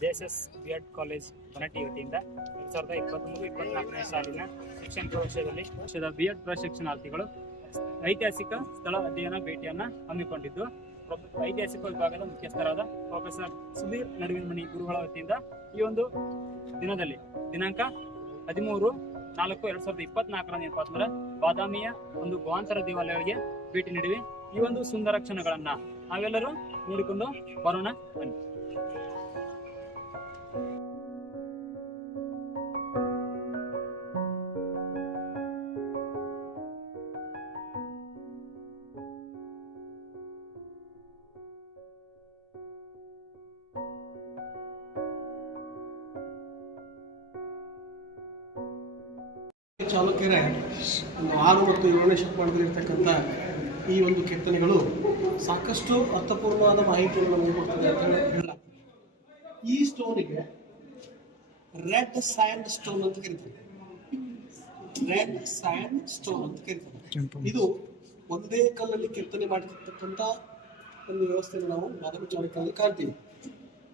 JSS ಬಿ.ಎಡ್ college Banatti ವತಿಯಿಂದ 2023-24ನೇ ಸಾಲಿನ ಶಿಕ್ಷಣ ವರ್ಷದ ಬಿ.ಎಡ್ ಪ್ರಶಿಕ್ಷಣಾರ್ಥಿಗಳು ಐತಿಹಾಸಿಕ ಸ್ಥಳ ಅಧ್ಯಯನ ಭೇಟಿಯನ್ನ ಹಮ್ಮಿಕೊಂಡಿದ್ದು, ಐತಿಹಾಸಿಕ ವಿಭಾಗದ ಮುಖ್ಯಸ್ಥರಾದ ಪ್ರೊಫೆಸರ್ ಸುಧೀರ್ ನಡುವಿನಮನಿ ಗುರುಗಳ ವತಿಯಿಂದ ಈ ಒಂದು ದಿನದಲ್ಲಿ ದಿನಾಂಕ 13/4/2024 ಬಾದಾಮಿಯ ಒಂದು ಗುಹಾಂತರ ದೇವಾಲಯಗಳಿಗೆ ಭೇಟಿ ನೀಡಿವೆ. ಈ ಒಂದು ಸುಂದರ ಕ್ಷಣಗಳನ್ನ ನಾವೆಲ್ಲರೂ ನೋಡಿಕೊಂಡು ಬರೋಣ ಬನ್ನಿ. ಚಾಲುಕ್ಯರ 6 ಮತ್ತು 7ನೇ ಶತಮಾನದಲ್ಲಿರ್ತಕ್ಕಂಥ ಈ ಒಂದು ಕೆತ್ತನೆಗಳು ಸಾಕಷ್ಟು ಅರ್ಥಪೂರ್ಣವಾದ ಮಾಹಿತಿಯನ್ನು ನಮಗೆ ಕೊಡ್ತದೆ ಅಂತ ಹೇಳ. ಈ ಸ್ಟೋನಿಗೆ ರೆಡ್ ಸ್ಯಾಂಡ್ ಸ್ಟೋನ್ ಅಂತ ಕರೀತಾರೆ. ರೆಡ್ ಸ್ಯಾಂಡ್ ಸ್ಟೋನ್ ಅಂತ ಕರೀತಾರೆ. ಇದು ಒಂದೇ ಕಲ್ಲಲ್ಲಿ ಕೆತ್ತನೆ ಮಾಡಿರ್ತಕ್ಕಂಥ ಒಂದು ವ್ಯವಸ್ಥೆಯನ್ನು ನಾವು ಬಾದಾಮಿ ಚಾಲುಕ್ಯರಲ್ಲಿ ಕಾಣ್ತೀವಿ.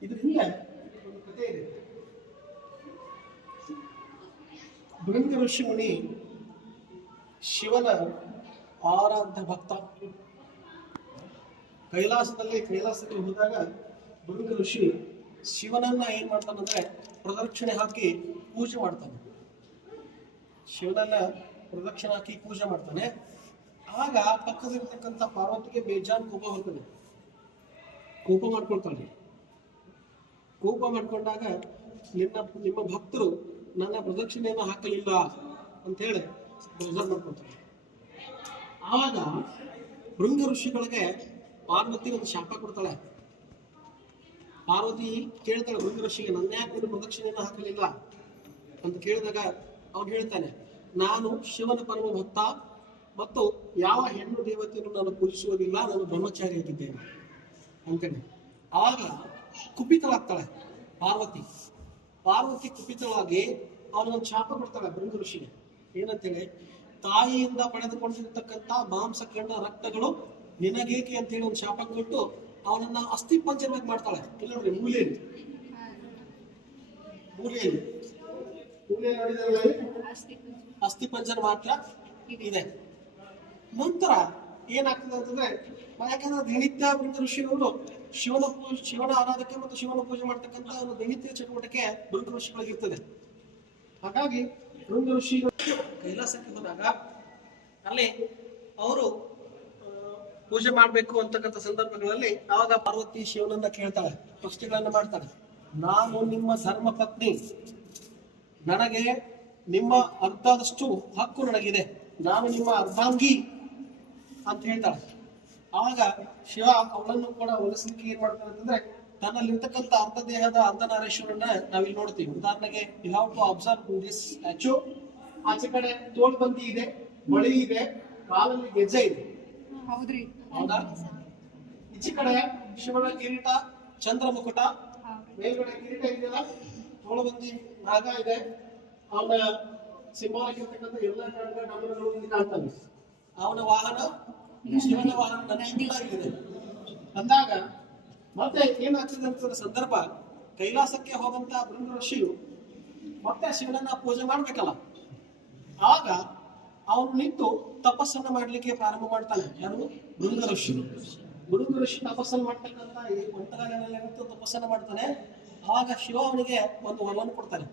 ಇದ್ರ ಹಿಂದೆ ಒಂದು ಕಥೆ ಇದೆ. ಭೃಂಗ ಋಷಿಮುನಿ ಶಿವನ ಆರಾಧ್ಯ ಭಕ್ತ. ಕೈಲಾಸಕ್ಕೆ ಹೋದಾಗ ಭೃಂಗ ಋಷಿ ಶಿವನನ್ನ ಏನ್ ಮಾಡ್ತಾನಂದ್ರೆ ಪ್ರದಕ್ಷಿಣೆ ಹಾಕಿ ಪೂಜೆ ಮಾಡ್ತಾನೆ. ಶಿವನನ್ನ ಪ್ರದಕ್ಷಿಣೆ ಹಾಕಿ ಪೂಜೆ ಮಾಡ್ತಾನೆ. ಆಗ ಪಕ್ಕದಲ್ಲಿರ್ತಕ್ಕಂಥ ಪಾರ್ವತಿಗೆ ಬೇಜಾನ್ ಕೋಪ ಬರ್ತದೆ. ಕೋಪ ಮಾಡ್ಕೊಂಡಾಗ ನಿಮ್ಮ ಭಕ್ತರು ನನ್ನ ಪ್ರದಕ್ಷಿಣೆಯನ್ನು ಹಾಕಲಿಲ್ಲ ಅಂತ ಹೇಳಿ ಬೇಜಾರು ಮಾಡ್ಕೊಳ್ತಾರೆ. ಆವಾಗ ಭೃಂಗ ಋಷಿಗಳಿಗೆ ಪಾರ್ವತಿ ಒಂದು ಶಾಪ ಕೊಡ್ತಾಳೆ. ಪಾರ್ವತಿ ಕೇಳ್ತಾಳೆ ಭೃಂಗ ಋಷಿಗೆ, ನನ್ನ ಯಾಕೆ ಪ್ರದಕ್ಷಿಣೆಯನ್ನು ಹಾಕಲಿಲ್ಲ ಅಂತ ಕೇಳಿದಾಗ ಅವ್ನು ಹೇಳ್ತಾನೆ, ನಾನು ಶಿವನ ಪರಮ ಭಕ್ತ ಮತ್ತು ಯಾವ ಹೆಣ್ಣು ದೇವತೆಯನ್ನು ನಾನು ಪೂಜಿಸುವುದಿಲ್ಲ, ನಾನು ಬ್ರಹ್ಮಚಾರಿಯಾಗಿದ್ದೇನೆ ಅಂತೇಳಿ. ಆವಾಗ ಕುಪಿತಳಾಗ್ತಾಳೆ ಪಾರ್ವತಿ ಕುಪಿತಳಾಗಿ ಅವನೊಂದು ಶಾಪ ಕೊಡ್ತಾಳೆ ಭೃಂಗ ಋಷಿಗೆ. ಏನಂತೇಳಿ, ತಾಯಿಯಿಂದ ಪಡೆದುಕೊಂಡಿರ್ತಕ್ಕಂಥ ಮಾಂಸಖಂಡ ರಕ್ತಗಳು ನಿನಗೇಕೆ ಅಂತ ಹೇಳಿ ಒಂದು ಶಾಪ ಕೊಟ್ಟು ಅವನನ್ನ ಅಸ್ಥಿ ಪಂಜರವಾಗಿ ಮಾಡ್ತಾಳೆ. ಇಲ್ಲೋಡ್ರಿ ಮೂಲೆಯಲ್ಲಿ ಅಸ್ಥಿ ಪಂಜರ ಮಾತ್ರ ಇದೆ. ನಂತರ ಏನಾಗ್ತದೆ ಅಂತಂದ್ರೆ, ಯಾಕಂದ್ರೆ ದಿನಿತ್ಯ ಭೃಂಗ ಋಷಿಗಳು ಶಿವನ ಆರಾಧಕ್ಕೆ ಮತ್ತು ಶಿವನ ಪೂಜೆ ಮಾಡ್ತಕ್ಕಂಥ ಒಂದು ದಿನಿತ್ಯ ಚಟುವಟಿಕೆ ಭೃಂಗ ಋಷಿಗಳಿಗಿರ್ತದೆ. ಹಾಗಾಗಿ ಭೃಂಗ ಋಷಿಗಳು ಕೈಲಾಸಕ್ಕೆ ಹೋದಾಗ ಅಲ್ಲಿ ಅವರು ಪೂಜೆ ಮಾಡ್ಬೇಕು ಅಂತಕ್ಕಂಥ ಸಂದರ್ಭಗಳಲ್ಲಿ ಆವಾಗ ಪಾರ್ವತಿ ಶಿವನನ್ನ ಕೇಳ್ತಾಳೆ, ಪ್ರಶ್ನೆಗಳನ್ನ ಮಾಡ್ತಾಳೆ. ನಾನು ನಿಮ್ಮ ಧರ್ಮ ಪತ್ನಿ, ನನಗೆ ನಿಮ್ಮ ಅರ್ಧದಷ್ಟು ಹಕ್ಕು ನನಗಿದೆ, ನಾನು ನಿಮ್ಮ ಅರ್ಧಾಂಗಿ ಅಂತ ಹೇಳ್ತಾಳೆ. ಆವಾಗ ಶಿವ ಅವಳನ್ನು ಕೂಡ ಒಲಿಸ್ಲಿಕ್ಕೆ ಏನ್ ಮಾಡ್ತಾನೆ ಅಂತಂದ್ರೆ, ತನ್ನಲ್ಲಿರ್ತಕ್ಕಂಥ ಅರ್ಧ ದೇಹದ ಅರ್ಧನಾರೀಶ್ವರನ್ನ ನಾವಿಲ್ಲಿ ನೋಡ್ತೀವಿ. ಉದಾಹರಣೆಗೆ, you have to observe this statue. ಆಚೆ ಕಡೆ ತೋಳ್ಬಂದಿ ಇದೆ, ಬಳಿ ಇದೆ, ಕಾಲಲ್ಲಿ ಗೆಜ್ಜೆ ಇದೆ, ಹೌದಾ? ಈಚೆ ಕಡೆ ಶಿವನ ಕಿರೀಟ, ಚಂದ್ರ ಮುಕುಟ, ಮೇಲ್ಗಡೆ ಕಿರೀಟ ಇದೆಯಲ್ಲ, ತೋಳ್ಬಂದಿ ನಾಗ ಇದೆ, ಅವನ ಸಿಂಬಾಲಿಕ್ ಇರ್ತಕ್ಕಂಥ ಎಲ್ಲ ಡಮರುಗಳು ಇಲ್ಲಿ ಕಾಣ್ತಾನೆ. ಅವನ ವಾಹನ ಶಿವನ ವಾಹನ ನಂದಿಯಾಗಿದೆ ಅಂದಾಗ ಮತ್ತೆ ಏನಾಗ್ತದೆ ಅಂತ ಸಂದರ್ಭ, ಕೈಲಾಸಕ್ಕೆ ಹೋದಂತ ಭೃಂಗ ಋಷಿಯು ಮತ್ತೆ ಶಿವನನ್ನ ಪೂಜೆ ಮಾಡ್ಬೇಕಲ್ಲ. ಆಗ ಅವನು ನಿಂತು ತಪಸ್ಸನ್ನ ಮಾಡ್ಲಿಕ್ಕೆ ಪ್ರಾರಂಭ ಮಾಡ್ತಾನೆ. ಯಾರು? ಭೃಂಗ ಋಷಿ ತಪಸ್ಸನ್ನು ಮಾಡ್ತಕ್ಕಂಥ ಮಂಟಗಾಲಿನಲ್ಲಿ ತಪಸ್ಸನ್ನ ಮಾಡ್ತಾನೆ. ಆವಾಗ ಶಿವ ಅವನಿಗೆ ಒಂದು ವರವನ್ನು ಕೊಡ್ತಾನೆ.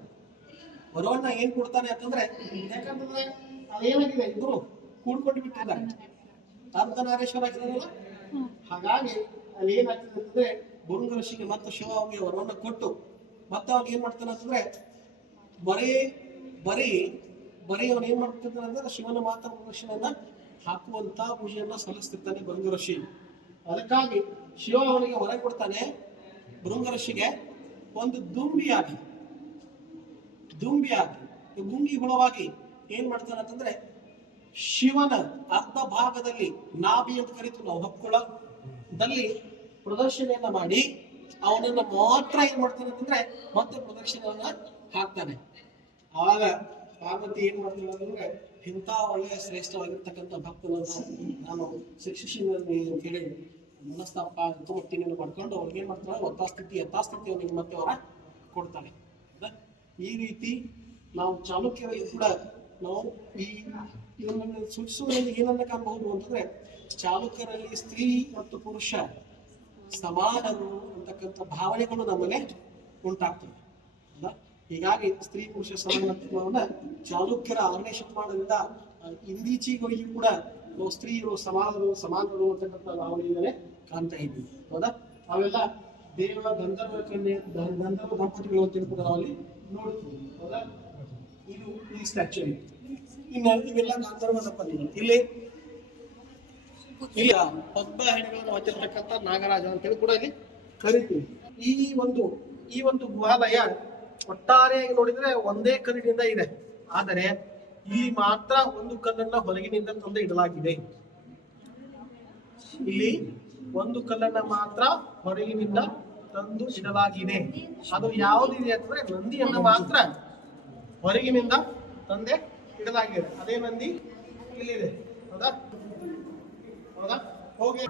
ವರವನ್ನ ಏನ್ ಕೊಡ್ತಾನೆ ಅಂತಂದ್ರೆ, ಯಾಕಂತಂದ್ರೆ ಅದೇನಾಗಿದೆ, ಇದ್ರು ಕೂಡ್ಕೊಂಡು ಬಿಟ್ಟಿದ್ದಾರೆ, ಅರ್ಧನಾರೀಶ್ವರ ಆಗಿದಾರಲ್ಲ. ಹಾಗಾಗಿ ಅಲ್ಲಿ ಏನಾಗ್ತದೆ ಅಂತಂದ್ರೆ, ಭೃಂಗ ಋಷಿಗೆ ಮತ್ತು ಶಿವ ಅವನಿಗೆ ವರವನ್ನ ಕೊಟ್ಟು ಮತ್ತೆ ಅವ್ನು ಏನ್ ಮಾಡ್ತಾನೆ ಅಂತಂದ್ರೆ, ಬರೀ ಅವನು ಏನ್ ಮಾಡ್ತಿರ್ತಾನೆ ಅಂದ್ರೆ ಶಿವನ ಮಾತ್ರ ಪ್ರದಕ್ಷಿಣೆಯನ್ನ ಹಾಕುವಂತ ಪೂಜೆಯನ್ನ ಸಲ್ಲಿಸ್ತಿರ್ತಾನೆ ಭೃಂಗ ಋಷಿ. ಅದಕ್ಕಾಗಿ ಶಿವ ಅವನಿಗೆ ವರ ಕೊಡ್ತಾನೆ ಭೃಂಗ ಋಷಿಗೆ, ಒಂದು ದುಂಬಿಯಾಗಿ ಗುಂಗಿ ಹುಳವಾಗಿ ಏನ್ ಮಾಡ್ತಾನೆ ಅಂತಂದ್ರೆ, ಶಿವನ ಅರ್ಧ ಭಾಗದಲ್ಲಿ ನಾಭಿ ಅಂತ ಕರಿತೀವಿ ನಾವು, ಹೊಕ್ಕುಳದಲ್ಲಿ ಪ್ರದರ್ಶನೆಯನ್ನ ಮಾಡಿ ಅವನನ್ನ ಮಾತ್ರ ಏನ್ ಮಾಡ್ತಾನೆ ಅಂತಂದ್ರೆ ಮತ್ತೆ ಪ್ರದಕ್ಷಿಣೆಯನ್ನ ಹಾಕ್ತಾನೆ. ಆಗ ಪಾರ್ವತಿ ಏನ್ ಮಾಡ್ತಾನೆ ಅಂತಂದ್ರೆ, ಇಂಥ ಒಳ್ಳೆಯ ಶ್ರೇಷ್ಠವಾಗಿರ್ತಕ್ಕಂಥ ಭಕ್ತನನ್ನು ನಾನು ಶಿಕ್ಷಿಸಿದ್ದೀನಿ ಅಂತ ಹೇಳಿ ಮನಸ್ತಾಪ ಮಾಡ್ಕೊಂಡು ಅವ್ರಿಗೆ ಏನ್ ಮಾಡ್ತಾಳೆ, ಯಥಾಸ್ಥಿತಿ ಅವನಿಗೆ ಮತ್ತೆ ಅವರ ಕೊಡ್ತಾನೆ. ಈ ರೀತಿ ನಾವು ಚಾಲುಕ್ಯರಲ್ಲಿ ಕೂಡ ನಾವು ಇದನ್ನು ಸೂಚಿಸುವುದರಿಂದ ಏನನ್ನ ಕಾಣಬಹುದು ಅಂತಂದ್ರೆ, ಚಾಲುಕ್ಯರಲ್ಲಿ ಸ್ತ್ರೀ ಮತ್ತು ಪುರುಷ ಸಮಾನರು ಅಂತಕ್ಕಂಥ ಭಾವನೆಗಳು ನಮ್ಮನೆ ಉಂಟಾಗ್ತವೆ. ಹೀಗಾಗಿ ಸ್ತ್ರೀ ಪುರುಷ ಸಮಾನತ್ವವನ್ನ ಚಾಲುಕ್ಯರ 6ನೇ ಶತಮಾನದಿಂದ ಇಂದೀಚೆವರೆಗೂ ಕೂಡ ನಾವು ಸ್ತ್ರೀಯರು ಸಮಾನರು ಅಂತಕ್ಕಂಥ ಭಾವನೆಯಿಂದಲೇ ಕಾಣ್ತಾ ಇದ್ವಿ. ಹೌದಾ? ಅವೆಲ್ಲ ದೇವ ಗಂಧರ್ವ ದಂಪತಿಗಳು ಅಂತ ಕೂಡ ನಾವಲ್ಲಿ ನೋಡ್ತೀವಿ. ಹೌದಾ? ಇದು ಈ ಸ್ಟ್ಯಾಚ್ಯೂ. ಇನ್ನು ಇವೆಲ್ಲ ಗಂಧರ್ವ ದಂಪತಿಗಳು. ಇಲ್ಲಿ ಪದ್ಮ ಹೆಣೆಗಳನ್ನು ಹೊಂದಿರತಕ್ಕಂಥ ನಾಗರಾಜ ಅಂತೇಳಿ ಕೂಡ ಇಲ್ಲಿ ಕರಿತೀವಿ. ಈ ಒಂದು ಗುಹಾಲಯ ಒಟ್ಟಾರೆಯಾಗಿ ನೋಡಿದ್ರೆ ಒಂದೇ ಕಲ್ಲಿನಿಂದ ಇದೆ. ಆದರೆ ಇಲ್ಲಿ ಮಾತ್ರ ಒಂದು ಕಲ್ಲನ್ನ ಹೊರಗಿನಿಂದ ತಂದು ಇಡಲಾಗಿದೆ. ಇಲ್ಲಿ ಒಂದು ಕಲ್ಲನ್ನ ಮಾತ್ರ ಹೊರಗಿನಿಂದ ತಂದು ಇಡಲಾಗಿದೆ. ಅದು ಯಾವುದಿದೆ ಅಂತಂದ್ರೆ ನಂದಿಯನ್ನ ಮಾತ್ರ ಹೊರಗಿನಿಂದ ತಂದೆ ಇಡಲಾಗಿದೆ. ಅದೇ ನಂದಿ ಇಲ್ಲಿದೆ. ಹೌದಾ? ಹೌದಾ? ಹೋಗಿ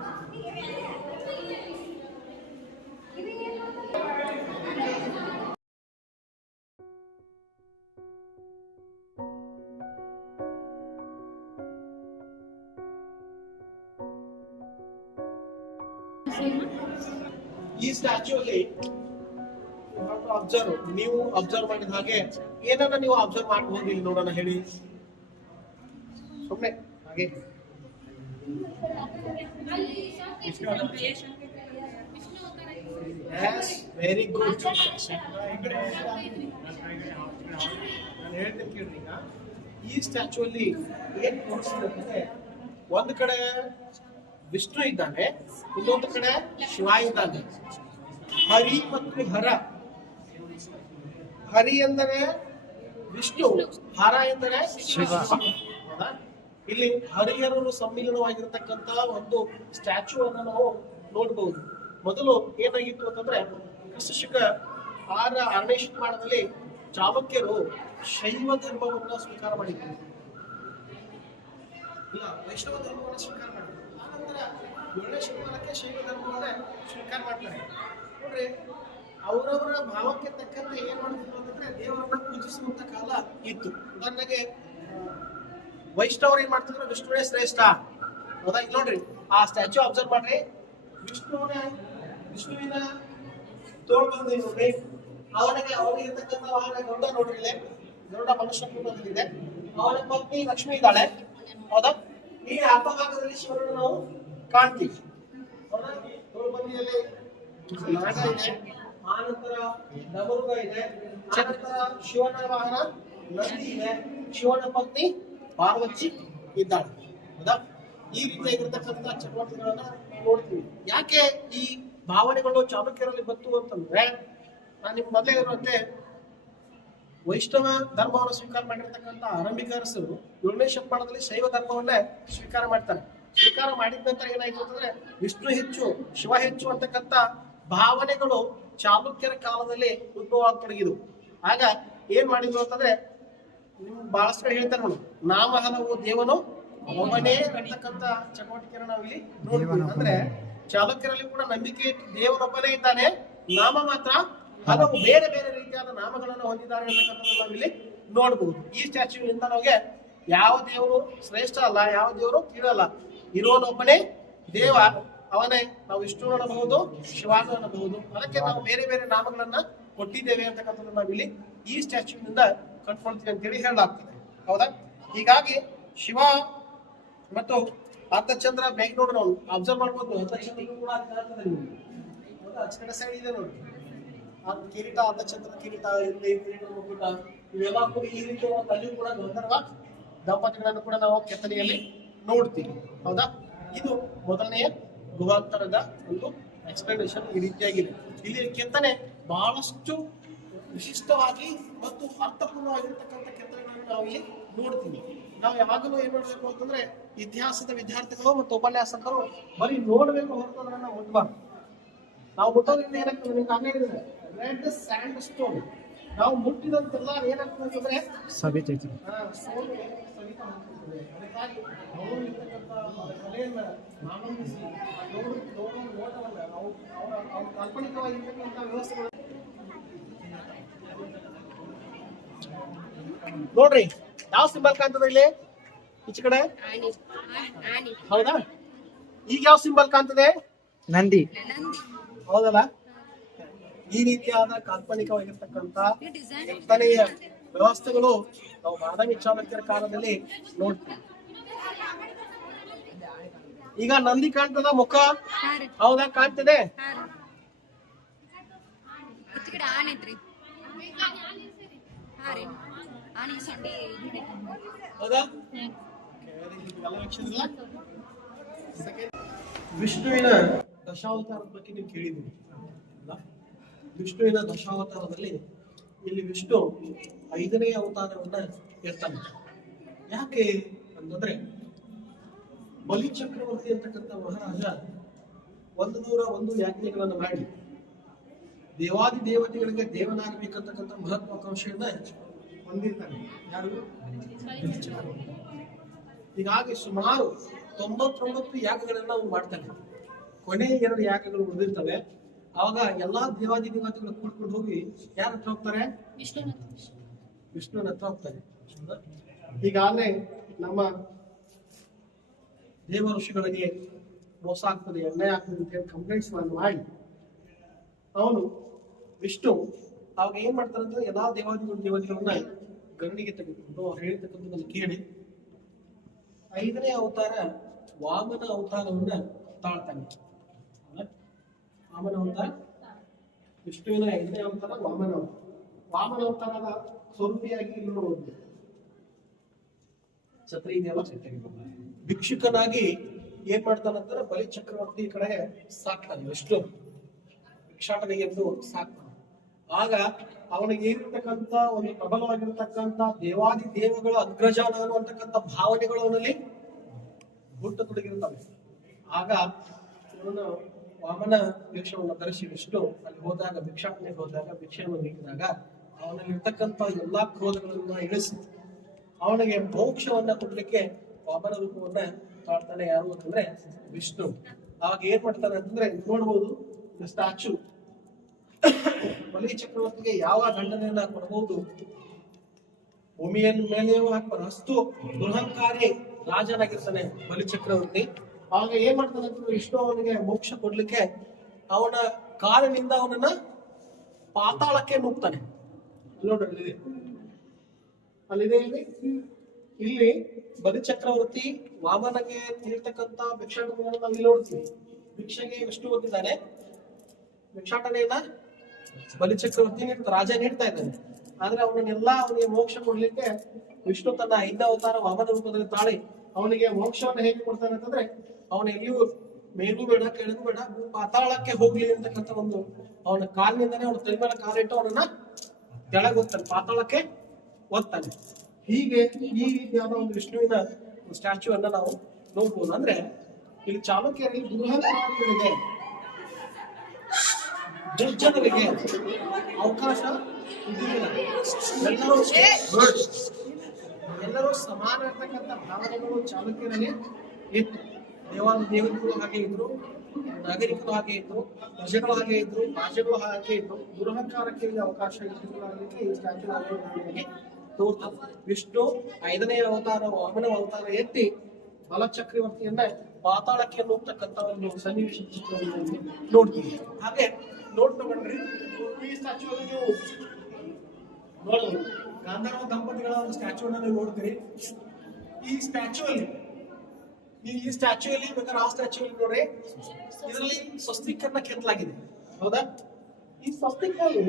ಈ ಸ್ಟ್ಯಾಚ್ಯೂ ಅಲ್ಲಿ ನೀವು ಅಬ್ಸರ್ವ್ ಮಾಡಿದ ಹಾಗೆ ಏನನ್ನ ನೀವು ಅಬ್ಸರ್ವ್ ಮಾಡಬಹುದು ಇಲ್ಲಿ ನೋಡೋಣ, ಹೇಳಿ ಸುಮ್ಮನೆ ಹಾಗೆ. Very good. ನಾನು ಹೇಳ್ತೀನಿ ಕೇಳಿ. ಈಗ ಈ ಸ್ಟ್ಯಾಚ್ಯೂ ಅಲ್ಲಿ ಏನ್ ತೋರಿಸಿದ್ರೆ, ಒಂದು ಕಡೆ ವಿಷ್ಣು ಇದ್ದಾನೆ, ಇನ್ನೊಂದು ಕಡೆ ಶಿವ ಇದ್ದಾನೆ. ಹರಿ ಮತ್ತು ಹರ. ಹರಿ ಎಂದರೆ ವಿಷ್ಣು, ಹರ ಎಂದರೆ ಶಿವ. ಇಲ್ಲಿ ಹರಿಹರರು ಸಮ್ಮಿಲನವಾಗಿರತಕ್ಕಂತ ಒಂದು ಸ್ಟ್ಯಾಚ್ಯೂ ಅನ್ನು ನಾವು ನೋಡಬಹುದು. ಮೊದಲು ಏನಾಗಿತ್ತು ಅಂತಂದ್ರೆ, ಕ್ರಿಸ್ತಶಕ 6ನೇ ಶತಮಾನದಲ್ಲಿ ಚಾಲುಕ್ಯರು ಶೈವ ಧರ್ಮವನ್ನು ಸ್ವೀಕಾರ ಮಾಡಿದ್ರು. ಇಲ್ಲ, ವೈಷ್ಣವ ಧರ್ಮವನ್ನು ಸ್ವೀಕಾರ ಮಾಡಿದ್ರು. ಆನಂತರ 7ನೇ ಶತಮಾನಕ್ಕೆ ಶೈವ ಧರ್ಮವನ್ನೇ ಸ್ವೀಕಾರ ಮಾಡ್ತಾರೆ. ನೋಡ್ರಿ, ಅವರವರ ಭಾವಕ್ಕೆ ತಕ್ಕಂತೆ ಏನ್ ಮಾಡ್ತಿದ್ರು ಅಂತಂದ್ರೆ ದೇವರನ್ನ ಪೂಜಿಸುವಂತ ಕಾಲ ಇತ್ತು. ಉದಾಹರಣೆಗೆ ವೈಷ್ಣವರು ಏನ್ ಮಾಡ್ತಿದ್ರು, ವಿಷ್ಣುವೇ ಶ್ರೇಷ್ಠ. ಹೌದಾ? ಇಲ್ಲಿ ನೋಡ್ರಿ, ಆ ಸ್ಟ್ಯಾಚ್ಯೂ ಅಬ್ಸರ್ವ್ ಮಾಡ್ರಿ. ವಿಷ್ಣುವಿನ ತೋಳು ಬಂದು ನೋಡ್ರಿ, ಅವನಿಗೆ ಇರ್ತಕ್ಕಂಥ ವಾಹನ ಗರುಡ ನೋಡ್ರಿ. ಇಲ್ಲೇ ಗರುಡ ಮನುಷ್ಯ ರೂಪದಲ್ಲಿದೆ. ಅವನ ಪತ್ನಿ ಲಕ್ಷ್ಮಿ ಇದ್ದಾಳೆ. ಹೌದಾ? ಈ ಅರ್ಧ ಭಾಗದಲ್ಲಿ ಶಿವನನ್ನು ನಾವು ಕಾಣ್ತೀವಿ. ಹೌದಾ? ತೋಳು ಬಂದಿಯಲ್ಲಿ ನಾಗ ಇದೆ, ಆನಂತರ ಡಮರುಗ ಇದೆ, ಆನಂತರ ಶಿವನ ವಾಹನ ನಂದಿ ಇದೆ, ಶಿವನ ಪತ್ನಿ ಪಾರ್ವತಿ ಇದ್ದಾಳೆ. ಹೌದಾ? ಈ ರೀತಿಯಾಗಿರ್ತಕ್ಕಂಥ ಚಟುವಟಿಕೆಗಳನ್ನ ನೋಡ್ತೀವಿ. ಯಾಕೆ ಈ ಭಾವನೆಗಳು ಚಾಲುಕ್ಯರಲ್ಲಿ ಬಂತು ಅಂತಂದ್ರೆ, ನಾನು ನಿಮ್ಗೆ ಮೊದಲೇ ಇರುವಂತೆ ವೈಷ್ಣವ ಧರ್ಮವನ್ನು ಸ್ವೀಕಾರ ಮಾಡಿರ್ತಕ್ಕಂಥ ಆರಂಭಿಕರಸರು 7ನೇ ಶತಮಾನದಲ್ಲಿ ಶೈವ ಧರ್ಮವನ್ನೇ ಸ್ವೀಕಾರ ಮಾಡ್ತಾರೆ. ಸ್ವೀಕಾರ ಮಾಡಿದ ನಂತರ ಏನಾಯ್ತು ಅಂತಂದ್ರೆ, ವಿಷ್ಣು ಹೆಚ್ಚು ಶಿವ ಹೆಚ್ಚು ಅಂತಕ್ಕಂಥ ಭಾವನೆಗಳು ಚಾಲುಕ್ಯರ ಕಾಲದಲ್ಲಿ ಉದ್ಭವ ಆಗತೊಡಗಿದ್ವು. ಆಗ ಏನ್ ಮಾಡಿದ್ರು ಅಂತಂದ್ರೆ, ನಿಮ್ಗೆ ಬಹಳಷ್ಟು ಕಡೆ ಹೇಳ್ತಾರೆ ನೋಡಿ, ನಾಮ ಹಲವು ದೇವನು ಒಬ್ಬನೇ ಅಂತಕ್ಕಂಥ ಚಟುವಟಿಕೆಯನ್ನು ನಾವಿಲ್ಲಿ ನೋಡ್ತೀವಿ. ಅಂದ್ರೆ ಚಾಲುಕ್ಯರಲ್ಲಿ ಕೂಡ ನಂಬಿಕೆ ದೇವರೊಬ್ಬನೇ ಇದ್ದಾನೆ, ನಾಮ ಮಾತ್ರ ಹಲವು ಬೇರೆ ಬೇರೆ ರೀತಿಯಾದ ನಾಮಗಳನ್ನು ಹೊಂದಿದ್ದಾರೆ ಅಂತಕ್ಕಂಥದ್ದು ನಾವಿಲ್ಲಿ ನೋಡ್ಬಹುದು. ಈ ಸ್ಟ್ಯಾಚ್ಯೂನಿಂದ ನಮಗೆ ಯಾವ ದೇವರು ಶ್ರೇಷ್ಠ ಅಲ್ಲ, ಯಾವ ದೇವರು ಕೀಳಲ್ಲ, ಇರೋನೊಬ್ಬನೇ ದೇವ, ಅವನೇ. ನಾವು ವಿಷ್ಣು ಅನ್ನಬಹುದು, ಶಿವಾನು ಅನ್ನಬಹುದು. ಅದಕ್ಕೆ ನಾವು ಬೇರೆ ಬೇರೆ ನಾಮಗಳನ್ನ ಕೊಟ್ಟಿದ್ದೇವೆ ಅಂತಕ್ಕಂಥದ್ದು ನಾವಿಲ್ಲಿ ಈ ಸ್ಟ್ಯಾಚ್ಯೂನಿಂದ ಕಟ್ಕೊಳ್ತೀವಿ ಅಂತೇಳಿ ಹೇಳಲಾಗ್ತದೆ. ಹೌದಾ? ಹೀಗಾಗಿ ಶಿವ ಮತ್ತು ಅರ್ಧಚಂದ್ರ ಬೇಗ ನೋಡಿ ನಾವು ಅಬ್ಸರ್ವ್ ಮಾಡ್ಬೋದು. ಅರ್ಧಚಂದ್ರ ಕೂಡ ಸೈಡ್ ಇದೆ ನೋಡಿ, ಕಿರೀಟ, ಅರ್ಧಚಂದ್ರ ಕಿರೀಟ, ಇಲ್ಲಿ ಕಿರೀಟ ಮುಕುಟ, ಇವೆಲ್ಲ ಕೂಡ ಈ ರೀತಿ ಅಲ್ಲಿಯೂ ಕೂಡ ಗಂಧರ್ವ ದಂಪತಿಗಳನ್ನು ಕೂಡ ನಾವು ಕೆತ್ತನೆಯಲ್ಲಿ ನೋಡ್ತೀವಿ. ಹೌದಾ? ಇದು ಮೊದಲನೆಯ ಗುಹಾಂತರದ ಒಂದು ಎಕ್ಸ್ಪ್ಲನೇಷನ್ ಈ ರೀತಿಯಾಗಿದೆ. ಇಲ್ಲಿ ಕೆತ್ತನೆ ಬಹಳಷ್ಟು ವಿಶಿಷ್ಟವಾಗಿ ಮತ್ತು ಅರ್ಥಪೂರ್ಣವಾಗಿರ್ತಕ್ಕಂಥ ಕೆತ್ತನೆಗಳನ್ನು ನಾವು ಇಲ್ಲಿ ನೋಡ್ತೀವಿ. ನಾವು ಯಾವಾಗಲೂ ಏನ್ ಮಾಡ್ಬೇಕು ಅಂತಂದ್ರೆ, ಇತಿಹಾಸದ ವಿದ್ಯಾರ್ಥಿಗಳು ಮತ್ತು ಉಪನ್ಯಾಸಕರು ಬರೀ ನೋಡ್ಬೇಕು ಹೊರತು ಅದನ್ನ ಮುಟ್ಬಾರ್ದು. ನಾವು ಮುಟ್ಟೋದ್ರಿಂದ ಏನಾಗ್ತದೆ, ನಿಮ್ಗೆ ಹಂಗೆ ಹೇಳಿದ್ರೆ ರೆಡ್ ಸ್ಯಾಂಡ್ ಸ್ಟೋನ್ ನಾವು ಮುಟ್ಟಿದಂತೆಲ್ಲ ಏನಾಗ್ತದೆ ಅಂತಂದ್ರೆ ಸವಿತೈತಿ. ಅದಕ್ಕಾಗಿ ಅವರು ಇರ್ತಕ್ಕಂಥ ಕಲೆಯನ್ನ ಆನಂದಿಸಿ ನೋಟವನ್ನ ಅವ್ರ ಕಾಲ್ಪನಿಕವಾಗಿರ್ತಕ್ಕಂಥ ವ್ಯವಸ್ಥೆಗಳು ನೋಡ್ರಿ ಯಾವ ಸಿಂಬಲ್ ಕಾಣ್ತದ ಇಲ್ಲಿ ಈಚೆ ಕಡೆ ಹೌದಾ? ಈಗ ಯಾವ ಸಿಂಬಲ್ ಕಾಣ್ತದೆ? ನಂದಿ. ಹೌದಲ್ಲ? ಈ ರೀತಿಯಾದ ಕಾಲ್ಪನಿಕವಾಗಿರ್ತಕ್ಕಂಥ ಕೆತ್ತನೆಯ ವ್ಯವಸ್ಥೆಗಳು ನಾವು ಬಾದಾಮಿ ಚಾಲುಕ್ಯರ ಕಾಲದಲ್ಲಿ ನೋಡ್ತೀವಿ. ಈಗ ನಂದಿ ಕಾಣ್ತದ ಮುಖ? ಹೌದಾ? ಕಾಣ್ತದೆ. ಹೌದಾ? ವಿಷ್ಣುವಿನ ದಶಾವತಾರದ ಬಗ್ಗೆ ನೀವು ಕೇಳಿದ್ದೀರಿ. ವಿಷ್ಣುವಿನ ದಶಾವತಾರದಲ್ಲಿ ಇಲ್ಲಿ ವಿಷ್ಣು 5ನೇ ಅವತಾರವನ್ನ ಎತ್ತಾನೆ. ಯಾಕೆ ಅಂತಂದ್ರೆ ಬಲಿ ಚಕ್ರವರ್ತಿ ಅಂತಕ್ಕಂಥ ಮಹಾರಾಜ 101 ಯಾಜ್ಞೆಗಳನ್ನ ಮಾಡಿ ದೇವಾದಿ ದೇವತೆಗಳಿಗೆ ದೇವನಾಗಬೇಕಂತಕ್ಕಂಥ ಮಹತ್ವಾಕಾಂಕ್ಷೆಯನ್ನ ಹೊಂದಿರ್ತಾನೆ. ಯಾರು? ಬಲಿ ಚಕ್ರವರ್ತಿ. ಹೀಗಾಗಿ ಸುಮಾರು 99 ಯಾಗಗಳನ್ನ ಅವ್ರು ಮಾಡ್ತಾನೆ. ಕೊನೆ 2 ಯಾಗಗಳು ಉಳಿದಿರ್ತವೆ. ಅವಾಗ ಎಲ್ಲಾ ದೇವಾದಿ ದೇವತೆಗಳು ಕೂಡ್ಕೊಂಡು ಹೋಗಿ ಯಾರ ಹತ್ರ ಹೋಗ್ತಾರೆ? ವಿಷ್ಣುವಿನ ಹತ್ರ ಹೋಗ್ತಾರೆ. ಹೀಗಾದ್ರೆ ನಮ್ಮ ದೇವ ಋಷಿಗಳಿಗೆ ಮೋಸ ಆಗ್ತದೆ, ಅನ್ಯಾಯ ಆಗ್ತದೆ ಅಂತ ಹೇಳಿ ಕಂಪ್ಲೇಂಟ್ಸ್ ಮಾಡಿ ಅವನು ವಿಷ್ಣು ಅವಾಗ ಏನ್ ಮಾಡ್ತಾರೆ ಅಂದ್ರೆ ಎಲ್ಲಾ ದೇವತೆಗಳನ್ನ ಗಣನೆಗೆ ತೆಗೆದುಕೊಂಡು ಅವ್ರು ಹೇಳಿರ್ತಕ್ಕಂಥದ್ದನ್ನು ಕೇಳಿ 5ನೇ ಅವತಾರ ವಾಮನ ಅವತಾರವನ್ನ ತಾಳ್ತಾನೆ. ವಾಮನ ಅವತಾರ ವಿಷ್ಣುವಿನ 5ನೇ ಅವತಾರ ವಾಮನ ಅವತಾರ. ವಾಮನ ಅವತಾರದ ಸ್ವರೂಪಿಯಾಗಿ ಇಲ್ಲಿ ನೋಡುವುದು ಛತ್ರಿ ಇದೆಯಲ್ಲ, ಭಿಕ್ಷುಕನಾಗಿ ಏನ್ ಮಾಡ್ತಾನಂದ್ರೆ ಬಲಿ ಚಕ್ರವರ್ತಿ ಕಡೆ ಸಾಕ್ತಾನೆ. ವಿಷ್ಣು ಭಿಕ್ಷಾಟನೆಗೆ ಎಂದು ಸಾಕ್ತಾನೆ. ಆಗ ಅವನಿಗೆ ಏನಿರ್ತಕ್ಕಂಥ ಒಂದು ಪ್ರಬಲವಾಗಿರ್ತಕ್ಕಂಥ ದೇವಾದಿ ದೇವಗಳ ಅಗ್ರಜಾನ ಅನ್ನುವಂತಕ್ಕಂಥ ಭಾವನೆಗಳು ಅವನಲ್ಲಿ ಹುಟ್ಟು ತೊಡಗಿರುತ್ತವೆ. ಆಗ ಇವನು ವಾಮನ ಭಿಕ್ಷವನ್ನು ಧರಿಸಿ ವಿಷ್ಣು ಅಲ್ಲಿ ಹೋದಾಗ ಭಿಕ್ಷಾಟನೆಗೆ ಹೋದಾಗ ಭಿಕ್ಷೆಯನ್ನು ನೀಡಿದಾಗ ಅವನಲ್ಲಿ ಇರ್ತಕ್ಕಂಥ ಎಲ್ಲಾ ಕ್ರೋಧಗಳನ್ನ ಇಳಿಸಿ ಅವನಿಗೆ ಮೋಕ್ಷವನ್ನ ಕೊಡ್ಲಿಕ್ಕೆ ವಾಮನ ರೂಪವನ್ನ ತಾಳ್ತಾನೆ. ಯಾರು ಅಂತಂದ್ರೆ ವಿಷ್ಣು. ಆವಾಗ ಏನ್ ಮಾಡ್ತಾನೆ ಅಂತಂದ್ರೆ ನೋಡ್ಬೋದು ಸ್ಟ್ಯಾಚು ಬಲಿ ಚಕ್ರವರ್ತಿಗೆ ಯಾವ ದಂಡನೆಯನ್ನ ಕೊಡಬಹುದು, ಭೂಮಿಯ ಮೇಲೆಯೂ ಹಾಕ್ಬಾರ ಅಷ್ಟು ದುರಹಂಕಾರಿ ರಾಜನಾಗಿರ್ತಾನೆ ಬಲಿ ಚಕ್ರವರ್ತಿ. ಆವಾಗ ಏನ್ ಮಾಡ್ತಾನೆ ಅಂತಂದ್ರೆ ವಿಷ್ಣು ಅವನಿಗೆ ಮೋಕ್ಷ ಕೊಡ್ಲಿಕ್ಕೆ ಅವನ ಕಾಲಿನಿಂದ ಅವನನ್ನ ಪಾತಾಳಕ್ಕೆ ನುಗ್ತಾನೆ. ನೋಡ್ರಿ ಅಲ್ಲಿದೆ ಇಲ್ಲಿ ಬಲಿ ಚಕ್ರವರ್ತಿ ವಾಮನಗೆ ನೀಡ್ತಕ್ಕಂತ ಭಿಕ್ಷಾಟನೆಯನ್ನು ನಾವು ಇಲ್ಲಿ ನೋಡ್ತೀವಿ. ಭಿಕ್ಷೆಗೆ ವಿಷ್ಣು ಹೊಂದಿದ್ದಾನೆ, ಭಿಕ್ಷಾಟನೆಯನ್ನ ಬಲಿ ಚಕ್ರವರ್ತಿ ರಾಜ ನೀಡ್ತಾ ಇದ್ದಾನೆ. ಆದ್ರೆ ಅವನಿಗೆ ಮೋಕ್ಷ ಕೊಡ್ಲಿಕ್ಕೆ ವಿಷ್ಣು ತನ್ನ 5ನೇ ಅವತಾರ ವಾಮನ ರೂಪದಲ್ಲಿ ತಾಳಿ ಅವನಿಗೆ ಮೋಕ್ಷವನ್ನು ಹೇಗೆ ಕೊಡ್ತಾನೆ ಅಂತಂದ್ರೆ ಅವನ ಎಲ್ಲಿಯೂ ಮೇಲೂ ಬೇಡ ಕೆಳಗೂ ಬೇಡ ಪಾತಾಳಕ್ಕೆ ಹೋಗ್ಲಿ ಅಂತಕ್ಕಂಥ ಒಂದು ಅವನ ಕಾಲಿನಿಂದಾನೆ ಅವನ ತಲೆ ಮೇಲೆ ಕಾಲಿಟ್ಟು ಅವನನ್ನ ಕೆಳಗೆ ಹೋಗ್ತಾನೆ, ಪಾತಾಳಕ್ಕೆ ಓದ್ತಾನೆ. ಹೀಗೆ ಈ ರೀತಿಯಾದ ಒಂದು ವಿಷ್ಣುವಿನ ಸ್ಟ್ಯಾಚ್ಯೂ ಅನ್ನ ನಾವು ನೋಡ್ಬೋದು. ಅಂದ್ರೆ ಇಲ್ಲಿ ಚಾಲುಕ್ಯರಲ್ಲಿ ದುರಹಂಕಾರಿಗಳಿಗೆ ದುರ್ಜನರಿಗೆ ಅವಕಾಶ ಇದ್ದಿಲ್ಲ. ಎಲ್ಲರೂ ಸಮಾನ ಇರ್ತಕ್ಕಂಥ ಭಾವನೆಗಳು ಚಾಲುಕ್ಯರಲ್ಲಿ ಇತ್ತು. ದೇವತೆಗಳು ಹಾಗೆ ಇದ್ರು, ನಾಗರಿಕರು ಹಾಗೆ ಇದ್ರು, ಪ್ರಜೆಗಳು ಹಾಗೆ ಇದ್ರು, ರಾಜ್ಯಗಳು ಹಾಗೆ ಇದ್ರು. ದುರಹಂಕಾರಕ್ಕೆ ಅವಕಾಶ ಇದ್ದಿರಲಿಕ್ಕೆ ಈ ಸ್ಟ್ಯಾಚ್ಯೂ ತೋರ್ತದೆ. ವಿಷ್ಣು 5ನೇ ಅವತಾರ ವಾಮನ ಅವತಾರ ಎತ್ತಿ ಬಲ ಚಕ್ರವರ್ತಿಯನ್ನ ಪಾತಾಳಕ್ಕೆ ಹೋಗ್ತಕ್ಕಂಥ ಒಂದು ಸನ್ನಿವೇಶ ಚಿತ್ರವನ್ನು ನೋಡ್ತೀವಿ. ಹಾಗೆ ನೋಡ್ಕೊಂಡ್ರಿ ಈ ಸ್ಟ್ಯಾಚ್ಯೂ ಅಲ್ಲಿ ನೀವು ನೋಡಬಹುದು. ಗಾಂಧರ್ವ ದಂಪತಿಗಳ ಒಂದು ಸ್ಟ್ಯಾಚ್ಯೂ ಅನ್ನ ನೀವು ನೋಡ್ತೀರಿ. ಈ ಸ್ಟ್ಯಾಚ್ಯೂ ಅಲ್ಲಿ ಬೇಕಾದ್ರೆ ಆ ಸ್ಟ್ಯಾಚ್ಯೂ ಅಲ್ಲಿ ನೋಡ್ರಿ, ಇದರಲ್ಲಿ ಸ್ವಸ್ತಿಕನ್ನ ಕೆತ್ತಲಾಗಿದೆ. ಹೌದಾ? ಈ ಸ್ವಸ್ತಿಕಲ್ಲಿ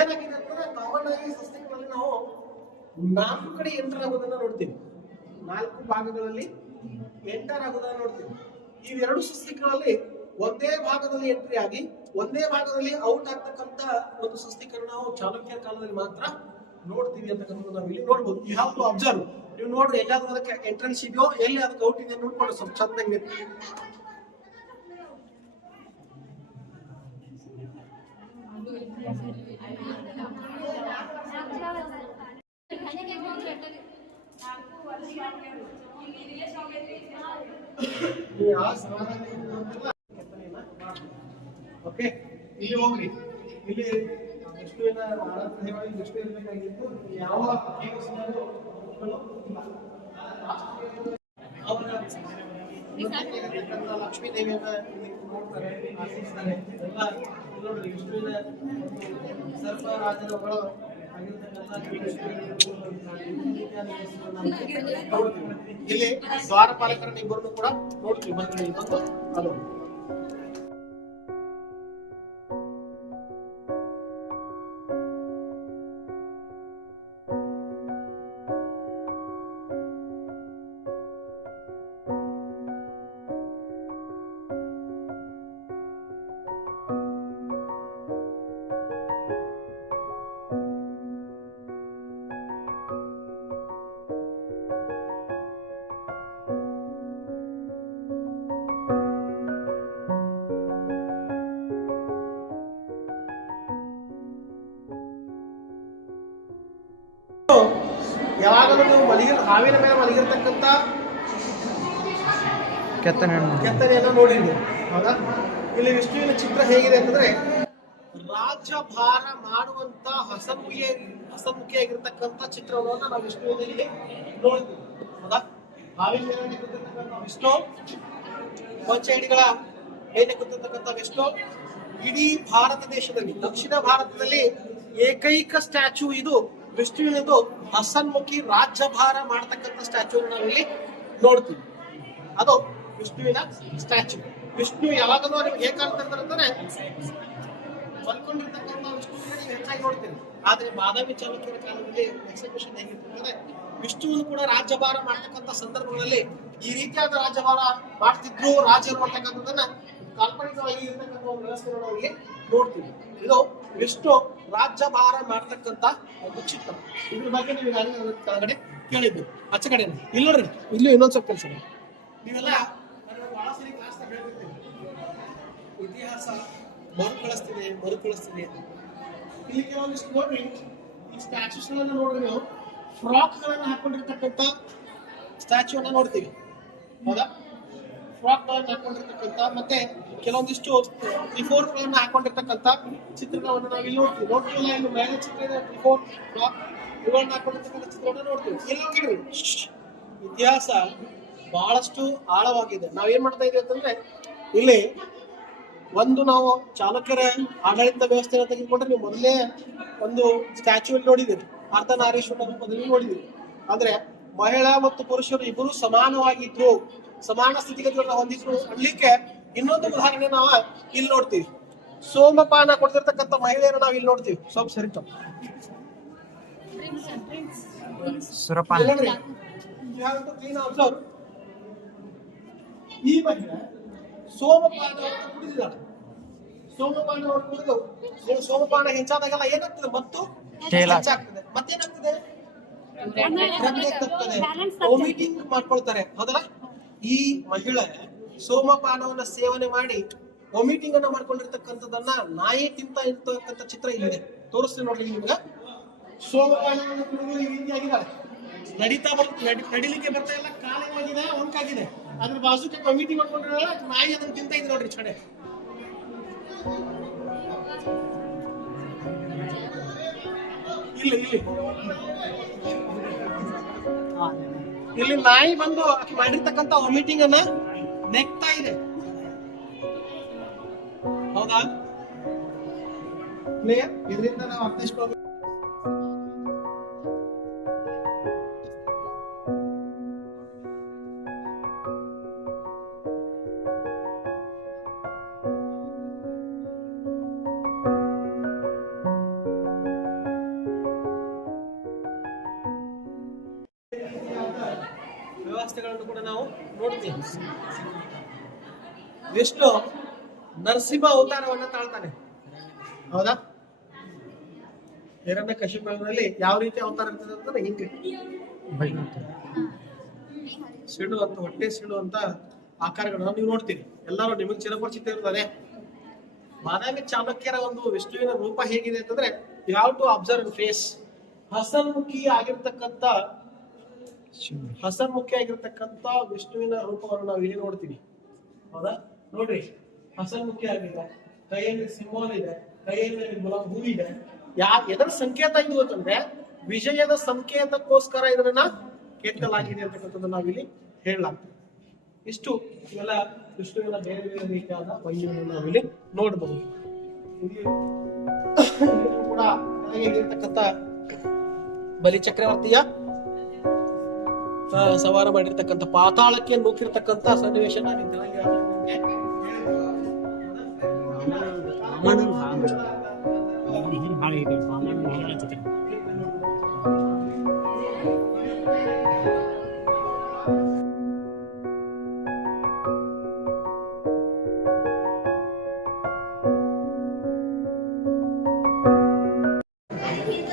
ಏನಾಗಿದೆ ಅಂತಂದ್ರೆ ಕಾಮನ್ ಆಗಿ ಸ್ವಸ್ತಿಕದಲ್ಲಿ ನಾವು 4 ಕಡೆ ಎಂಟರ್ ಆಗೋದನ್ನ ನೋಡ್ತೀವಿ. 4 ಭಾಗಗಳಲ್ಲಿ ಎಂಟರ್ ಆಗೋದನ್ನ ನೋಡ್ತೀವಿ. ಇವೆರಡು ಸ್ವಸ್ತಿಕಗಳಲ್ಲಿ ಒಂದೇ ಭಾಗದಲ್ಲಿ ಎಂಟ್ರಿ ಆಗಿ ಒಂದೇ ಭಾಗದಲ್ಲಿ ಔಟ್ ಆಗ್ತಕ್ಕಂತ ಒಂದು ಸ್ವಸ್ತಿಕರಣ ನಾವು ಚಾಲುಕ್ಯರ ಕಾಲದಲ್ಲಿ ಮಾತ್ರ ನೋಡ್ತೀವಿ ಅಂತಕ್ಕಂಥದ್ದು ನಾವು ಇಲ್ಲಿ ನೋಡ್ಬೋದು. You have to observe. ನೀವು ನೋಡ್ರಿ ಎಲ್ಲಾದ್ರೂ ಅದಕ್ಕೆ ಎಂಟ್ರೆನ್ಸ್ ಇದೆಯೋ ಎಲ್ಲಿ ಅದಕ್ಕೆ ಔಟ್ ಇದೆ ನೋಡ್ಕೊಂಡು ಸ್ವಲ್ಪ ಚಂದಾಗಿ ಓಕೆ. ಇಲ್ಲಿ ಹೋಗ್ರಿ, ಇಲ್ಲಿ ವಿಷ್ಣುವಿನ ಆರಾಧನೆಯಾಗಿ ವಿಷ್ಣು ಇರಬೇಕಾಗಿತ್ತು. ಯಾವ ದೇವಸ್ಥಾನಗಳು ಅವರ ಲಕ್ಷ್ಮೀ ದೇವಿಯನ್ನ ನೋಡ್ತಾರೆ, ಆಶಿಸ್ತಾರೆ. ಎಲ್ಲ ನೋಡ್ರಿ ವಿಷ್ಣುವಿನ ಸರ್ಪರಾಜರುಗಳು ಇಲ್ಲಿ ದ್ವಾರಪಾಲಕರನ್ನ ಇಬ್ಬರನ್ನು ಕೂಡ ನೋಡ್ತೀವಿ. ಬಂದು ಅದು ಯಾವಾಗಲೂ ನೀವು ಹಾವಿನ ಮೇಲೆ ಮಲಗಿರ್ತಕ್ಕಂಥ ಕೆತ್ತನೆಯನ್ನ ನೋಡಿದ್ವಿ. ಹೌದಾ? ಇಲ್ಲಿ ವಿಷ್ಣುವಿನ ಚಿತ್ರ ಹೇಗಿದೆ ಅಂತಂದ್ರೆ ರಾಜ್ಯಭಾರ ಮಾಡುವಂತ ಹಸನ್ಮುಖಿಯಾಗಿರ್ತಕ್ಕಂಥ ಚಿತ್ರವನ್ನು ನಾವು ವಿಷ್ಣುವಿನಲ್ಲಿ ನೋಡಿದ್ವಿ. ಹೌದಾ? ಹಾವಿನ ಮೇಲೆ ನಿಂತಿರ್ತಕ್ಕಂಥ ವಿಷ್ಣು, ಪಂಚಹಿಡಿಗಳ ಮೇಲೆ ಕೂತಿರ್ತಕ್ಕಂಥ ವಿಷ್ಣು, ಇಡೀ ಭಾರತ ದೇಶದಲ್ಲಿ ದಕ್ಷಿಣ ಭಾರತದಲ್ಲಿ ಏಕೈಕ ಸ್ಟ್ಯಾಚ್ಯೂ ಇದು ವಿಷ್ಣುವಿನದು. ಹಸನ್ಮುಖಿ ರಾಜ್ಯಭಾರ ಮಾಡತಕ್ಕಂಥ ಸ್ಟ್ಯಾಚ್ಯೂ ನಾವಿಲ್ಲಿ ನೋಡ್ತೀವಿ. ಅದು ವಿಷ್ಣುವಿನ ಸ್ಟ್ಯಾಚ್ಯೂ. ವಿಷ್ಣು ಯಾವಾಗಲೂ ನಿಮ್ಗೆ ಹೇಗೆ ಕಾಣ್ತಿರ್ತಾರಂತಾನೆ ಮಲ್ಕೊಂಡಿರ್ತಕ್ಕಂಥ ವಿಷ್ಣುವಿನ ನೀವು ಹೆಚ್ಚಾಗಿ ನೋಡ್ತೀರಿ. ಆದ್ರೆ ಬಾದಾಮಿ ಚಾಲುಕ್ಯರ ಕಾಲದಲ್ಲಿ ಎಕ್ಸಿಬಿಷನ್ ಹೇಗಿರ್ತದೆ, ವಿಷ್ಣುವನ್ನು ಕೂಡ ರಾಜ್ಯಭಾರ ಮಾಡ್ತಕ್ಕಂಥ ಸಂದರ್ಭಗಳಲ್ಲಿ ಈ ರೀತಿಯಾದ ರಾಜ್ಯಭಾರ ಮಾಡ್ತಿದ್ರು ರಾಜರು ಅಂತಕ್ಕಂಥದ್ದನ್ನ ಕಾಲ್ಪನಿಕವಾಗಿ ಇರ್ತಕ್ಕಂಥ ಒಂದು ವ್ಯವಸ್ಥೆಯನ್ನು ನಾವು ಇಲ್ಲಿ ನೋಡ್ತೀವಿ. ಇದು ವಿಷ್ಣು ರಾಜ್ಯಭಾರ ಮಾಡ್ತಕ್ಕಂಥ ಒಂದು ಚಿತ್ರ. ಇದ್ರ ಬಗ್ಗೆ ನೀವು ಕೆಳಗಡೆ ಕೇಳಿದ್ದು ಆಚೆ ಕಡೆ ಇಲ್ಲ ನೋಡ್ರಿ. ಇಲ್ಲೂ ಇನ್ನೊಂದ್ ಸ್ವಲ್ಪ ಕೆಲಸ ನೀವೆಲ್ಲ ಬಹಳ ಸರಿ ಕ್ಲಾಸ್ ಹೇಳ್ತಿರ್ತೀವಿ, ಇತಿಹಾಸ ಮರುಕಳಿಸ್ತಿದೆ. ಇಲ್ಲಿ ಕೆಲವೊಂದಿಷ್ಟು ನೋಡ್ರಿ, ಈ ಸ್ಟ್ಯಾಚ್ಯೂಸ್ ಗಳನ್ನ ನೋಡ್ರಿ, ನೀವು ಫ್ರಾಕ್ ಗಳನ್ನ ಹಾಕೊಂಡಿರ್ತಕ್ಕಂಥ ಸ್ಟ್ಯಾಚ್ಯೂ ಅನ್ನ ನೋಡ್ತೀವಿ. ಹೌದಾ? ಫ್ರಾಕ್ ಗಳನ್ನ ಹಾಕೊಂಡಿರ್ತಕ್ಕಂಥ ಮತ್ತೆ ಕೆಲವೊಂದಿಷ್ಟು ತ್ರಿಫೋರ್ ಗಳನ್ನ ಹಾಕೊಂಡಿರ್ತಕ್ಕಂಥ ಚಿತ್ರಗಳನ್ನು ನಾವು ಇಲ್ಲಿ ನೋಡ್ತೀವಿ. ಇನ್ನು ಮೇಲೆ ಚಿತ್ರ ಇದೆ, ತ್ರಿಫೋರ್ ಫ್ರಾಕ್ ಇವುಗಳನ್ನ ಹಾಕೊಂಡಿರ್ತಕ್ಕಂಥ ಚಿತ್ರವನ್ನು ನೋಡ್ತೀವಿ. ಇಲ್ಲಿ ನೋಡಿದ್ರಿ, ಇತಿಹಾಸ ಬಹಳಷ್ಟು ಆಳವಾಗಿದೆ. ನಾವೇನ್ ಮಾಡ್ತಾ ಇದೀವಿ ಅಂತಂದ್ರೆ, ಇಲ್ಲಿ ಒಂದು ನಾವು ಚಾಲುಕ್ಯರ ಆಡಳಿತ ವ್ಯವಸ್ಥೆಯನ್ನು ತೆಗೆದುಕೊಂಡ್ರೆ ನೀವು ಮೊದಲೇ ಒಂದು ಸ್ಟ್ಯಾಚ್ಯೂ ಅಲ್ಲಿ ನೋಡಿದಿರಿ, ಅರ್ಧನಾರೀಶ್ವರ ರೂಪದಲ್ಲಿ ನೋಡಿದಿರಿ. ಅಂದ್ರೆ ಮಹಿಳಾ ಮತ್ತು ಪುರುಷರು ಇಬ್ಬರು ಸಮಾನವಾಗಿದ್ರು, ಸಮಾನ ಸ್ಥಿತಿಗತಿಗಳನ್ನ ಹೊಂದಿದ್ರು ಅನ್ಲಿಕ್ಕೆ ಇನ್ನೊಂದು ಉದಾಹರಣೆ ನಾವು ಇಲ್ಲಿ ನೋಡ್ತೀವಿ. ಸೋಮಪಾನ ಕೊಡ್ತಿರ್ತಕ್ಕಂಥ ಮಹಿಳೆಯರು ನಾವು ಇಲ್ಲಿ ನೋಡ್ತೀವಿ. ಸ್ವಲ್ಪ ಸರಿತ ಈ ಮಹಿಳೆ ಸೋಮಪಾನವನ್ನು ಕುಡಿದಿದ್ದಾಳೆ. ಸೋಮಪಾನವನ್ನು ಕುಡಿದು ಸೋಮಪಾನ ಹೆಚ್ಚಾದಾಗೆಲ್ಲ ಏನಾಗ್ತದೆ, ಮತ್ತು ಹೆಚ್ಚಾಗ್ತದೆ. ಮತ್ತೇನಾಗ್ತದೆ, ವಾಮಿಟಿಂಗ್ ಮಾಡ್ಕೊಳ್ತಾರೆ. ಹೌದಲ್ಲ? ಈ ಮಹಿಳೆ ಸೋಮಪಾನವನ್ನ ಸೇವನೆ ಮಾಡಿ ವಾಮಿಟಿಂಗ್ ಅನ್ನ ಮಾಡ್ಕೊಂಡಿರ್ತಕ್ಕಂಥದ್ದನ್ನ ನಾಯಿ ತಿಂತ ಇರ್ತಕ್ಕಂಥ ಚಿತ್ರ ಇಲ್ಲಿದೆ. ತೋರಿಸ್ತೀನಿ ನೋಡ್ರಿ ನಿಮ್ಗೆ. ಸೋಮಪಾನವನ್ನು ಕುಡಿದು ಈ ರೀತಿಯಾಗಿದ್ದಾಳೆ, ನಡಿಲಿಕ್ಕೆ ಬರ್ತಾ ಇಲ್ಲ, ಕಾಲೇವಾಗಿದೆ, ಒಂಕಾಗಿದೆ. ಅದ್ರ ಬಾಜುಕ್ಕೆ ವಾಮಿಟಿಂಗ್ ಮಾಡ್ಕೊಂಡಿರಲ್ಲ, ನಾಯಿ ಅದನ್ನ ತಿಂತ ಇದೆ ನೋಡ್ರಿ ಚಡೆ. ಇಲ್ಲಿ ನಾಯಿ ಬಂದು ಮಾಡಿರ್ತಕ್ಕಂಥ ವಾಮಿಟಿಂಗ್ ಅನ್ನ ನೆಕ್ತಾ ಇದೆ. ಹೌದಾ? ಇದರಿಂದ ನಾವು ಅರ್ಥೈಸ್ಕೊಳ್ಬೇಕು. ವ್ಯವಸ್ಥೆಗಳನ್ನು ಕೂಡ ನಾವು ನೋಡ್ತೀವಿ. ವಿಷ್ಣು ನರಸಿಂಹ ಅವತಾರವನ್ನ ತಾಳ್ತಾನೆ. ಹೌದಾ? ಹಿರಣ್ಯಕಶಿಪುವಿನಲ್ಲಿ ಯಾವ ರೀತಿ ಅವತಾರ ಇರ್ತದೆ ಅಂತಂದ್ರೆ ಹಿಂಗೆ ಸಿಡುವಂತ, ಹೊಟ್ಟೆ ಸಿಡುವಂತ ಆಕಾರಗಳನ್ನ ನೀವು ನೋಡ್ತೀರಿ. ಎಲ್ಲರೂ ನಿಮಗೆ ಚಿರಪರಿಚಿತ ಇರ್ತದೆ. ಬಾದಾಮಿ ಚಾಲುಕ್ಯರ ಒಂದು ವಿಷ್ಣುವಿನ ರೂಪ ಹೇಗಿದೆ ಅಂತಂದ್ರೆ, you have to observe face. ಹಸನ್ಮುಖಿ ಆಗಿರ್ತಕ್ಕಂಥ ವಿಷ್ಣುವಿನ ರೂಪವನ್ನು ನಾವು ಇಲ್ಲಿ ನೋಡ್ತೀವಿ. ಹೌದಾ? ನೋಡ್ರಿ, ಹಸನ್ಮುಖಿ ಆಗಿದೆ, ಕೈಯಲ್ಲಿ ಸಿಂಬಲ್ ಇದೆ, ಕೈಯಲ್ಲಿ ಹೂವಿದೆ, ಎದರ ಸಂಕೇತ ಇದು ಅಂತಂದ್ರೆ ವಿಜಯದ ಸಂಕೇತಕ್ಕೋಸ್ಕರ ಇದನ್ನ ಕೆತ್ತಲಾಗಿದೆ ಅಂತಕ್ಕಂಥದ್ದು ನಾವಿಲ್ಲಿ ಹೇಳಲಾಗ್ತದೆ. ಇಷ್ಟು ಇವೆಲ್ಲ ವಿಷ್ಣುವಿನ ಬೇರೆ ಬೇರೆ ರೀತಿಯಾದ ವೈದ್ಯಗಳನ್ನು ನಾವಿಲ್ಲಿ ನೋಡಬಹುದು. ಕೂಡ ಇರ್ತಕ್ಕಂಥ ಬಲಿ ಚಕ್ರವರ್ತಿಯ ಸವಾರ ಮಾಡಿರ್ತಕ್ಕಂಥ ಪಾತಾಳಕ್ಕೆ ನೂಕಿರ್ತಕ್ಕಂಥ ಸನ್ನಿವೇಶನ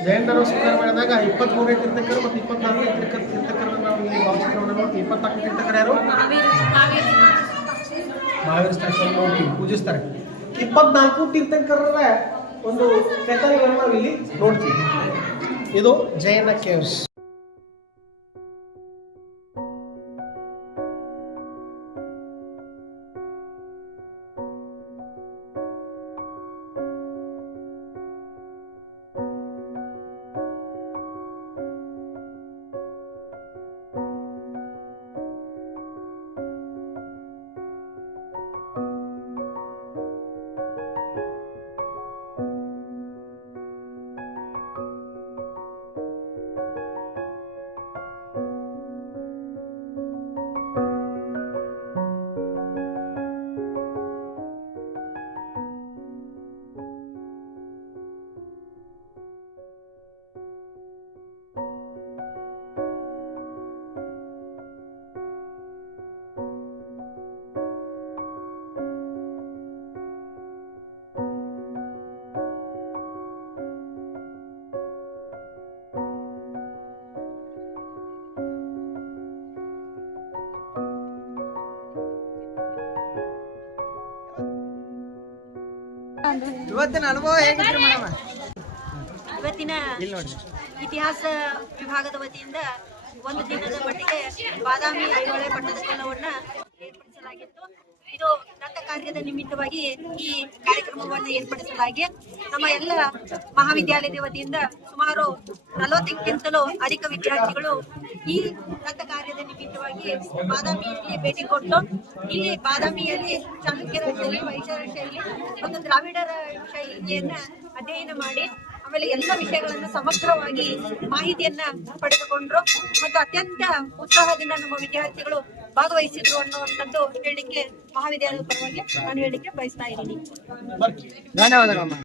ಜೈನರು ಸ್ವೀಕಾರ ಮಾಡಿದಾಗ 23ನೇ ತೀರ್ಥಂಕರು ಮತ್ತು 24ನೇ ತೀರ್ಥಂಕರನ್ನು ನಾವು ಇಲ್ಲಿ ಭಾವಚಿತ್ರವನ್ನು ನೋಡ್ತೀವಿ. 24ನೇ ತೀರ್ಥಂಕರು ಯಾರು? ಮಹಾವೀರ ಸ್ಟ್ಯಾಚ್ಯೂ ನೋಡ್ತೀವಿ, ಪೂಜಿಸ್ತಾರೆ. 24 ತೀರ್ಥಂಕರರ ಒಂದು ಕೆತ್ತನೆಗಳನ್ನು ನಾವು ಇಲ್ಲಿ ನೋಡ್ತೀವಿ. ಇದು ಜೈನ ಕೇವ್ಸ್. ಇವತ್ತಿನ ಅನುಭವ ಹೇಗಿತ್ತು ಮೇಡಮ್? ಇವತ್ತಿನ ಇತಿಹಾಸ ವಿಭಾಗದ ವತಿಯಿಂದ ಒಂದು ದಿನದ ಮಟ್ಟಿಗೆ ಬಾದಾಮಿ ಐಹೊಳೆ ಪಟ್ಟದಕಲ್ಲವನ್ನ ಏರ್ಪಡಿಸಲಾಗಿತ್ತು. ಇದು ನನ್ನ ಕಾರ್ಯದ ನಿಮಿತ್ತವಾಗಿ ಈ ಕಾರ್ಯಕ್ರಮವನ್ನು ಏರ್ಪಡಿಸಲಾಗಿ ನಮ್ಮ ಎಲ್ಲ ಮಹಾವಿದ್ಯಾಲಯದ ವತಿಯಿಂದ ಸುಮಾರು 40ಕ್ಕಿಂತಲೂ ಅಧಿಕ ವಿದ್ಯಾರ್ಥಿಗಳು ಈ ನನ್ನ ಕಾರ್ಯದ ನಿಮಿತ್ತವಾಗಿ ಬಾದಾಮಿಯಲ್ಲಿ ಭೇಟಿ ಕೊಟ್ಟು ಇಲ್ಲಿ ಬಾದಾಮಿಯಲ್ಲಿ ಚಾಲುಕ್ಯರ ಶೈಲಿ, ವೈಚಾರ ಶೈಲಿ ಮತ್ತು ದ್ರಾವಿಡರ ಶೈಲಿಯನ್ನ ಅಧ್ಯಯನ ಮಾಡಿ ಆಮೇಲೆ ಎಲ್ಲ ವಿಷಯಗಳನ್ನ ಸಮಗ್ರವಾಗಿ ಮಾಹಿತಿಯನ್ನ ಪಡೆದುಕೊಂಡ್ರು ಮತ್ತು ಅತ್ಯಂತ ಉತ್ಸಾಹದಿಂದ ನಮ್ಮ ವಿದ್ಯಾರ್ಥಿಗಳು ಭಾಗವಹಿಸಿದ್ರು ಅನ್ನುವಂಥದ್ದು ಹೇಳಲಿಕ್ಕೆ ಮಹಾವಿದ್ಯಾಲಯದ ಪರವಾಗಿ ನಾನು ಹೇಳಲಿಕ್ಕೆ ಬಯಸ್ತಾ ಇದ್ದೀನಿ. ಧನ್ಯವಾದಗಳು.